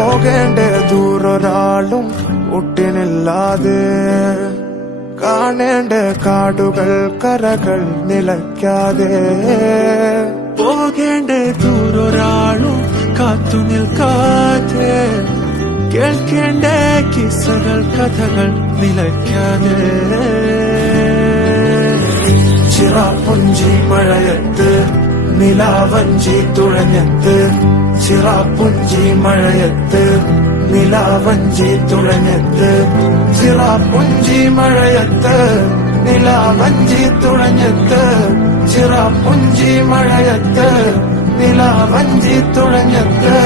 പോകേണ്ട ദൂരൊരാളും ഒട്ടിനില്ലാതെ കാണേണ്ട കാടുകൾ കരകൾ നിലയ്ക്കാതെ പോകേണ്ട ദൂരൊരാളും കാത്തു നിൽക്കാതെ കേൾക്കേണ്ട കിസ്സകൾ കഥകൾ നിലയ്ക്കാതെ ചിറാപ്പുഞ്ചി മഴയത്ത് നിലാവഞ്ചി തുഴഞ്ഞത്ത് ചിറാപ്പുഞ്ചി മഴയത്ത് നിലാവഞ്ചി തുഴഞ്ഞത്ത് ചിറാപ്പുഞ്ചി മഴയത്ത് നിലാവഞ്ചി തുഴഞ്ഞത്ത് ചിറാപ്പുഞ്ചി മഴയത്ത് നിലാവഞ്ചി തുഴഞ്ഞത്ത്